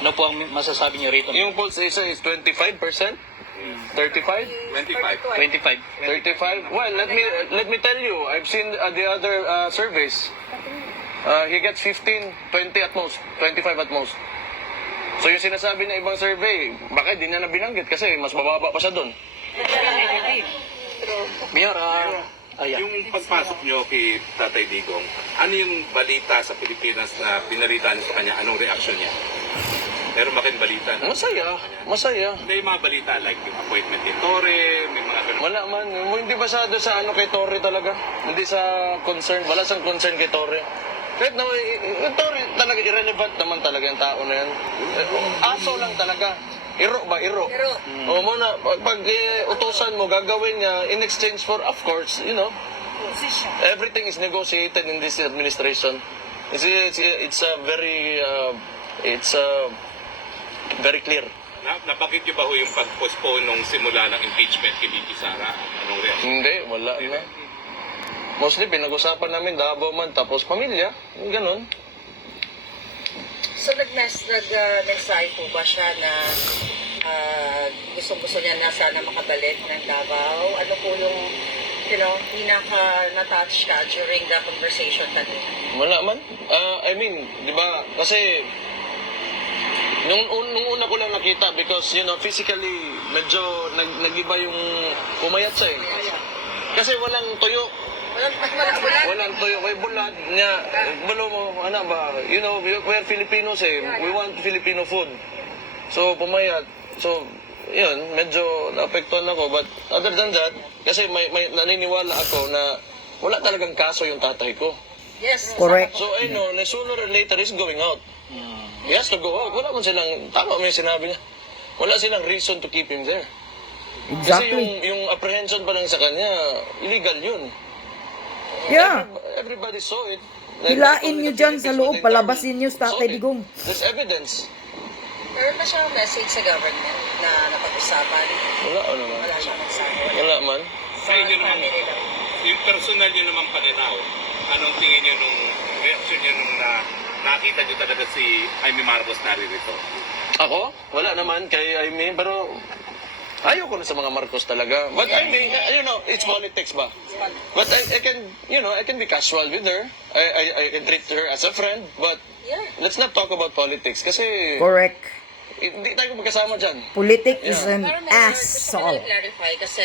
Ano po ang masasabi niyo rito? Yung pulse isa is 25%? 35? 25. 25. 35? Well, let me tell you, I've seen the other surveys. He gets 15, 20 at most, 25 at most. So yung sinasabi na ibang survey, baka di niya na binanggit kasi mas mababa pa siya doon. Mayor, Yung pagpasok nyo kay Tatay Digong, ano yung balita sa Pilipinas na pinalitan sa kanya? Anong reaction niya? Meron ba kayong balita? Masaya. Hindi yung mga balita like yung appointment ni Torre, may mga ganun. Wala man, hindi masyado sa ano kay Torre talaga. Hindi sa concern, wala sang concern kay Torre. Kahit na, yung Torre talaga irrelevant naman talaga yung tao na yan. Aso lang talaga. Iro ba? Iro. O muna, pag utusan mo, gagawin niya in exchange for, of course, you know, everything is negotiated in this administration. It's a very clear. Napakit nyo ba ho yung pag-postpone nung simula ng impeachment kay Vicky Sara? Anong reaction? Hindi, wala na. Mostly, pinag-usapan namin Davao man, tapos pamilya, ganun. So nag-mensahe po ba siya na gusto niya na sana makabalik ng Davao? Ano po yung pinaka-natouch ka during the conversation kanina? Wala man. I mean, di ba, kasi nung una ko lang nakita because, you know, physically, medyo nag-iba yung pumayat siya eh. Kasi walang tuyo. Walang tuyo. May bulad niya. Balo mo, ano ba, you know, we're Filipinos eh. We want Filipino food. So, pumayat. So, yun, medyo naapektuhan ako. But other than that, kasi may naniniwala ako na wala talagang kaso yung tatay ko. Yes. Correct. So, I know, na sooner or later is going out. He has to go out. Wala man silang, tama mo yung sinabi niya. Wala silang reason to keep him there. Kasi Exactly. yung apprehension pa lang sa kanya, illegal yun. Yeah. Everybody saw it. Hilain nyo dyan sa loob, palabasin nyo sa Tatay Digong. There's evidence. Meron na siyang message sa government na napag-usapan. Wala naman. Wala siyang nagsabi. Wala man. Sa inyo naman, yung personal nyo naman pananaw, anong tingin nyo nung reaction nyo nung nakita nyo talaga si Jaime Marcos naririto? Ako? Wala naman kay Aimee, pero ayoko na sa mga Marcos talaga. But Aimee, you know, it's politics ba? But I can, you know, I can be casual with her. I can treat her as a friend, but Yeah. let's not talk about politics kasi Correct. hindi tayo magkasama dyan. Politic is Yeah. an Pero Mayor, gusto ko asshole. lang clarify kasi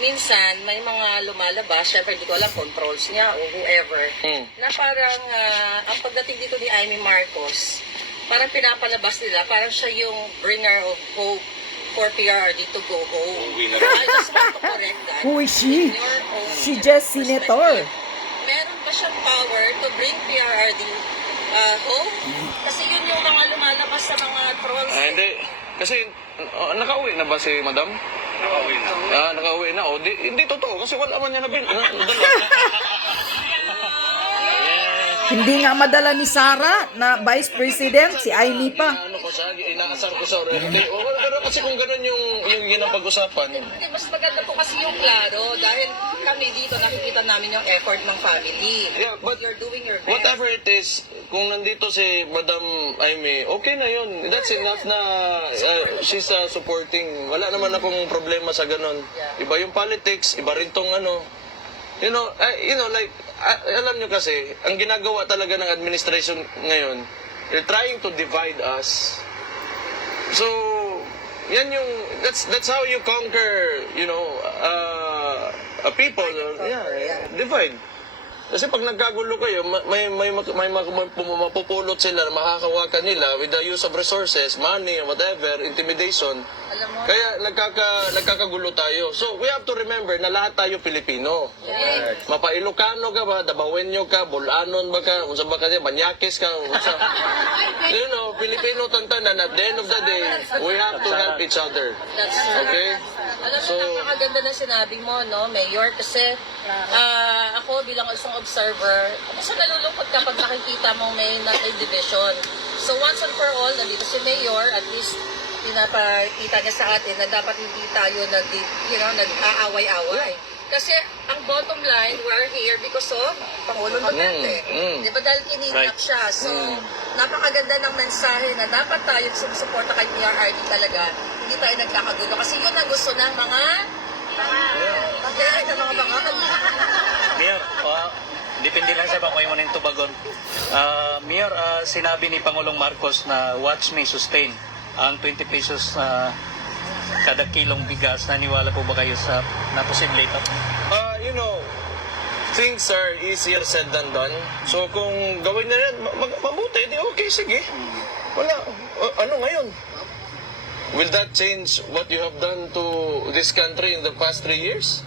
minsan may mga lumalabas, syempre hindi ko alam controls niya o whoever, na parang ang pagdating dito ni Amy Marcos, parang pinapalabas nila, parang siya yung bringer of hope for PRRD to go home. Uwi na I just want to correct that. Who is she? In your own She just senator. perspective. Meron ba siyang power to bring PRRD home? Kasi yun yung mga lumalabas sa mga trolls. Hindi. Kasi, nakauwi na ba si Madam? Nakauwi na. Nakauwi na. O, hindi totoo. Kasi wala man niya nadala. Hindi nga madala ni Sara na Vice President, si Amy pa. Ano ko siya, inaasar ko siya. Hindi. Pero kasi kung ganun yung yun ang pag-usapan. Hindi, mas maganda po kasi yung klaro dahil kami dito nakikita namin yung effort ng family. Yeah, but You're doing your best. whatever it is, kung nandito si Madam Aimee, okay na yun. That's enough na she's supporting. Wala naman akong problema sa ganun. Iba yung politics, iba rin tong ano. You know, like, alam nyo kasi, ang ginagawa talaga ng administration ngayon, they're trying to divide us. So, yan yung, that's how you conquer, you know, a people. Yeah, divide. Kasi pag nagkagulo kayo, may mapupulot sila na makakawakan nila with the use of resources, money, whatever, intimidation. Alam mo, Kaya nagkakagulo tayo. So, we have to remember na lahat tayo Pilipino. Mapa-Ilocano ka ba, Dabawenyo ka, Bulanon ba ka, unsa ba ka niya, Banyakis ka, unsa. You know, Pilipino tantanan, at the end of the day, we have to help each other. that's Okay? Alam mo, So- napakaganda na sinabi mo, no, Mayor, kasi ako bilang isang observer, kasi nalulungkot kapag nakikita mong may division. So once and for all, nandito si Mayor, at least pinapakita niya sa atin na dapat hindi tayo nag-aaway-away. Kasi ang bottom line, we're here because of Pangulong Duterte. Di ba dahil kininap siya. So, napakaganda ng mensahe na dapat tayo sumusuporta kay PRRD talaga. Hindi tayo nagkakagulo. Kasi yun ang gusto ng mga bangal. Mayor, depende lang sa kung yung manang tubagon. Mayor, sinabi ni Pangulong Marcos na watch me sustain ang 20 pesos kada kilong bigas. Naniwala po ba kayo sa na posible ito? You know, things are easier said than done. So kung gawin na yan, mabuti, di okay, sige. Wala, ano ngayon? Will that change what you have done to this country in the past 3 years?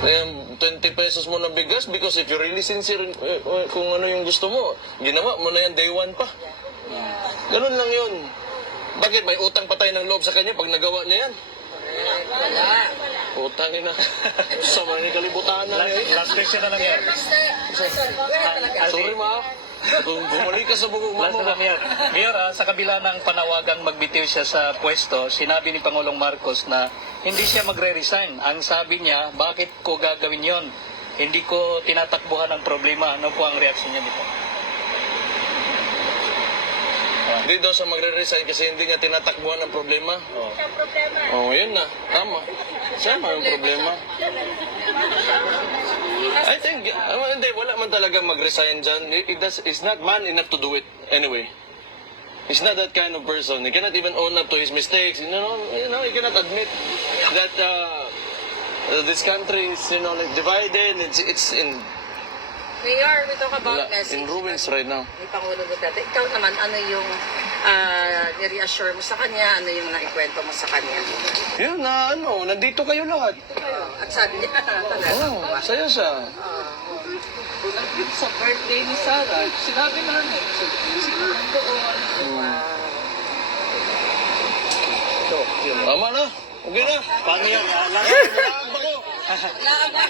20 pesos mo na bigas because if you're really sincere kung ano yung gusto mo, ginawa mo na yan day 1 pa. Ganun lang yun. Bakit may utang pa tayo ng loob sa kanya pag nagawa niya yan? Wala. Utang na. Sama ni kalibutan na eh. Last question na lang, Mayor. Sorry ma. Kung bumalik ka sa bugong Last mamo. na lang, Mayor. Mayor, sa kabila ng panawagang magbitiw siya sa pwesto, sinabi ni Pangulong Marcos na hindi siya magre-resign. Ang sabi niya, bakit ko gagawin yon? Hindi ko tinatakbuhan ang problema. Ano po ang reaksyon niya dito? Hindi daw siya magre-resign kasi hindi niya tinatakbuhan ang problema. Oh, yun na. Tama. Siya yung problema. I think, hindi, wala man talaga mag-resign dyan. He's not man enough to do it anyway. He's not that kind of person. He cannot even own up to his mistakes. You know, he cannot admit that this country is, like divided. It's in Mayor, we talk about message. in ruins right now. Ni Pangulong Duterte. Ikaw naman, ano yung ni-reassure mo sa kanya? Ano yung naikwento mo sa kanya? Yun na, nandito kayo lahat. At sabi niya, Oh, saya siya. Sa birthday ni Sarah, sinabi na namin, siguro doon. Tama na. Okay na. Paano yung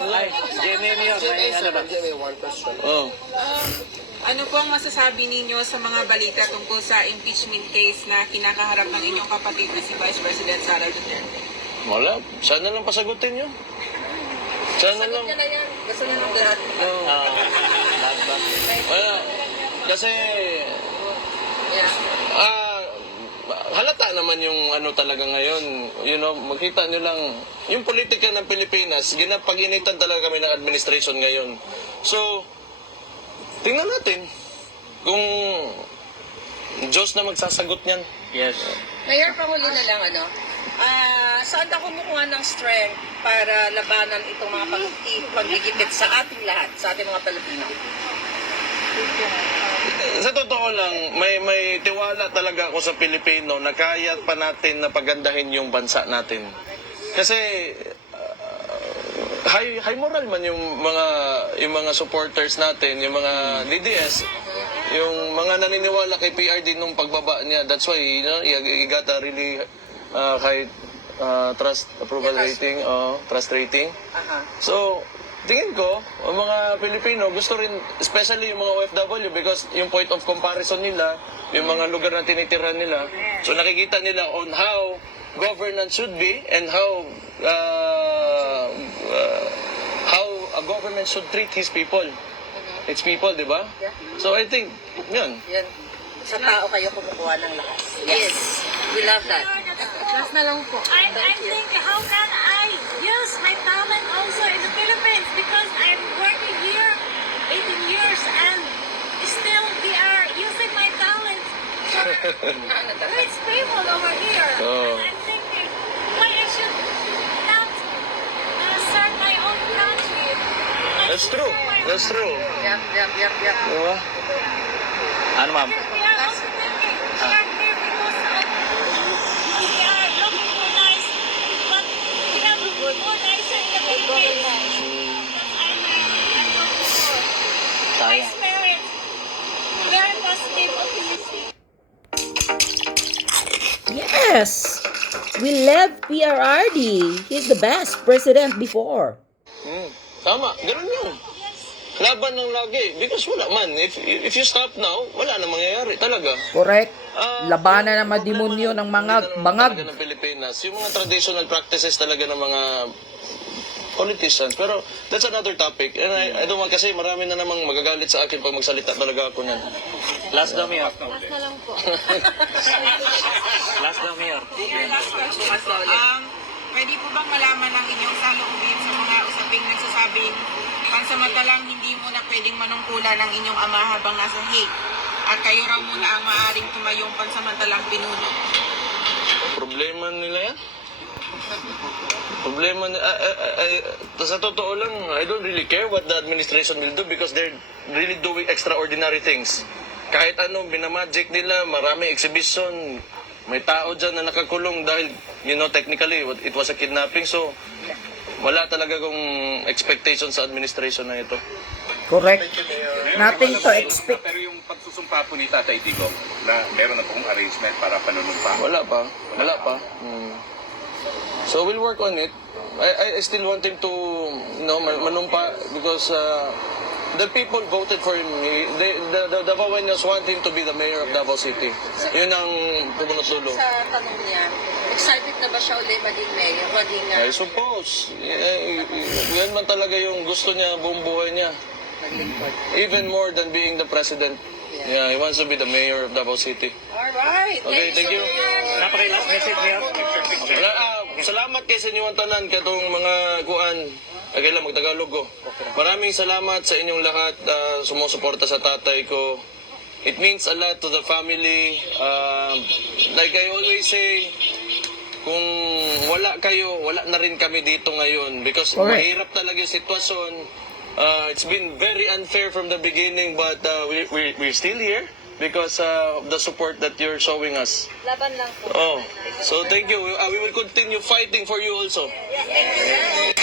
Ay, Jenny, Mayor, may ano ba? Oh. Ano po ang masasabi ninyo sa mga balita tungkol sa impeachment case na kinakaharap ng inyong kapatid na si Vice President Sara Duterte? Wala. Sana lang pasagutin yun. Sana sagot lang. niya na yan. Gusto niya ng lahat. Oh. Wala. Kasi, Yeah. halata naman yung ano talaga ngayon. Makita nyo lang, yung politika ng Pilipinas, ginapag-initan talaga kami ng administration ngayon. So, tingnan natin kung Diyos na magsasagot niyan. Yes. Mayor, panghuli na lang, saan ka kumukuha ng strength para labanan itong mga paggigipit sa ating lahat, sa ating mga Pilipino? Sa totoo lang, may tiwala talaga ako sa Pilipino na kaya pa natin na pagandahin yung bansa natin. Kasi high moral man yung mga supporters natin, yung mga DDS, yung mga naniniwala kay PRD nung pagbaba niya. That's why he got a really high trust approval rating, trust rating. So, tingin ko, ang mga Pilipino gusto rin, especially yung mga OFW, because yung point of comparison nila, yung mga lugar na tinitirahan nila, so nakikita nila on how governance should be and how a government should treat its people, di ba? So I think, yun. Yan. Sa tao kayo kumukuha ng lakas. Yes. We love that. Last na lang po. I'm thinking, how can I use my talent also in the Philippines? Because I'm working here 18 years and still we are using my talent for rich people over here. Oh. And I'm thinking, why I should not serve my own country? That's true. That's true. Yep. Di ba? Ano, ma'am? We are also thinking, we are here because we are looking for nice, but we have more nicer in the Philippines. That's I'm looking for. My spirit, very positive, optimistic. Yes! We love PRRD. He's the best president before. Tama, ganun yun. Laban ng lagi. Because wala man. If you stop now, wala na mangyayari talaga. Correct. Labanan ng mga demonyo ng mga bangag. Talaga ng Pilipinas. Yung mga traditional practices talaga ng mga politicians. Pero that's another topic. And I don't want, kasi marami na namang magagalit sa akin pag magsalita talaga ako niyan. Last daw, Mayor. Last na lang po. Last daw, Mayor. Last question. Pwede po bang malaman ang inyong saloobin sa mga usaping nagsasabing pansamantalang hindi mo na pwedeng manungkulan ang inyong ama habang nasa Hague at kayo raw muna ang maaaring tumayong pansamantalang pinuno? Problema nila yan? Problema sa totoo lang, I don't really care what the administration will do because they're really doing extraordinary things. Kahit anong binamagic nila, marami exhibition, may tao dyan na nakakulong dahil, technically, it was a kidnapping. So, wala talaga kong expectation sa administration na ito. Correct. Nothing to expect. Pero yung pagsusumpa po ni Tatay Digong na meron na pong arrangement para panunumpa. Wala pa. So we'll work on it. I still want him to, manumpa because the people voted for him. The Davaoenos want him to be the mayor of Davao City. Yun ang pumunot dulo. Sa tanong niya, excited na ba siya ulit maging mayor? I suppose. Yan man talaga yung gusto niya buong buhay niya. Naglingkod. Even more than being the president. Yeah, he wants to be the mayor of Davao City. Alright. Okay, thank you. Napaka-last message, Mayor. Salamat kay sa inyong tanan katong mga kuan. Kailan magtagalog ko. Maraming salamat sa inyong lahat sumusuporta sa tatay ko. It means a lot to the family. Like I always say, kung wala kayo, wala na rin kami dito ngayon because Correct. mahirap talaga yung sitwasyon. It's been very unfair from the beginning but we're still here because of the support that you're showing us. Laban lang po. So thank you. We will continue fighting for you also. Thank you.